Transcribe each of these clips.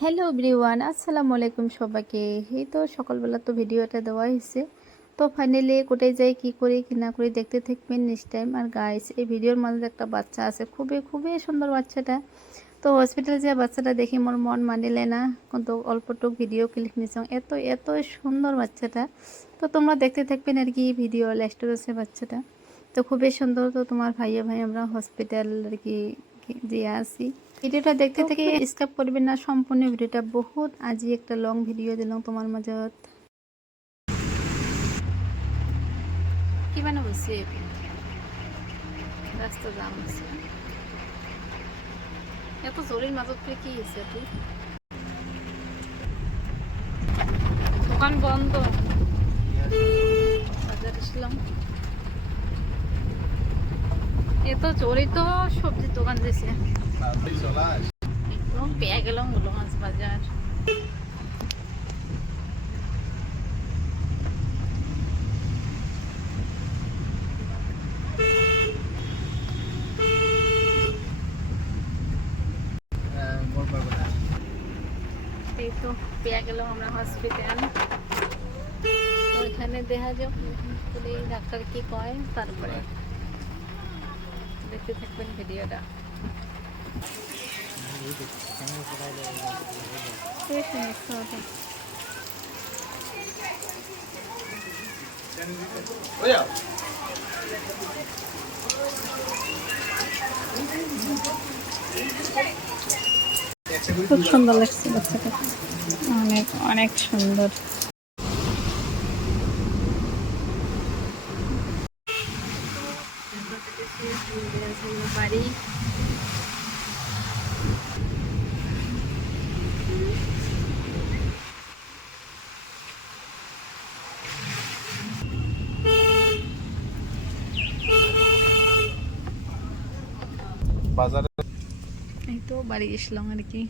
Hello everyone, আসসালামু আলাইকুম সবাইকে। এই তো সকালবেলা তো ভিডিওটা দেওয়া হয়েছে। তো ফাইনালি কোথায় যাই, কি করি কি না করি দেখতে থাকবেন নেক্সট টাইম। আর গাইস, এই ভিডিওর মধ্যে একটা বাচ্চা আছে, খুবই খুবই সুন্দর বাচ্চাটা। তো হসপিটালে যে বাচ্চাটা দেখি মোর মন মানিলে না, কিন্তু অল্পটুক ভিডিও ক্লিপ নিছং, এত এত সুন্দর বাচ্চাটা। তো তোমরা দেখতে থাকবেন আর কি, ভিডিও লাস্টে আছে বাচ্চাটা। তো খুবই সুন্দর। তো তোমার ভাই আমরা হসপিটাল আর কি দিয়ে আসি। ভিডিওটা দেখতে থেকে স্কিপ করবেন না, সম্পূর্ণ ভিডিওটা। বহুত আজি একটা লং ভিডিও দিলাম তোমার মাজত। কি বানাবো সেপ রাস্তা জাম আছে, এত জোরের মাজত করে কি হয়েছে? তুই দোকান বন্ধ, বাজার আসলাম। এত জোরে তো সবজির দোকান দিয়েছে, একদম পেয়ে গেলাম হলো মাছ বাজার। এই তো পেয়ে গেলাম আমরা হসপিটাল। তো এখানে দেখা যাক ডাক্তার কি কয়, তারপরে দেখতে থাকবেন ভিডিওটা। খুব সুন্দর লাগছে বাচ্চাটা, অনেক অনেক সুন্দর। বাড়ি বাজারে এই তো বাড়ি গেছিলাম আর কি।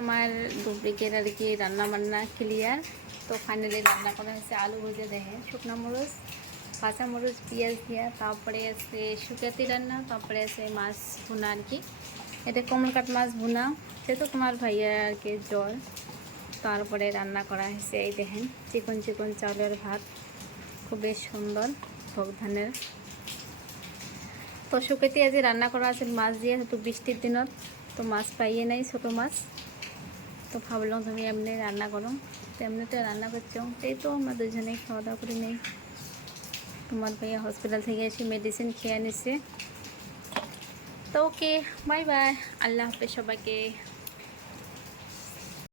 আমার দুপুরের আর কি রান্না বান্না ক্লিয়ার। তো ফাইনালি রান্না করা হয়েছে আলু ভেজে, দেখে শুকনো মরিচ, কাঁচা মরিচ, পেঁয়াজ দিয়া, তারপরে আছে শুকাতি রান্না, তারপরে আছে মাছ ভুনা আর কি। এটা কমলকাট মাছ ভুনা, সে তো তোমার ভাইয়া আর কি জ্বর। তারপরে রান্না করা হয়েছে এই দেখেন চিকন চিকন চাউলের ভাত, খুবই সুন্দর ভোগ ধানের। তো শুকাতি আজ রান্না করা আছে মাছ দিয়ে, তো বৃষ্টির দিনত তো মাছ পাইয়ে নাই, ছোটো মাছ। তো ভাবলাম তুমি এমনি রান্না করো, তো এমনিতে রান্না করছো। এই তো আমরা দুজনেই খাওয়া দাওয়া করি নেই। তোমার ভাইয়া হসপিটাল থেকে এসে মেডিসিন খেয়ে নিছে। তো ওকে, বাই বাই, আল্লাহ হাফেজ সবাইকে।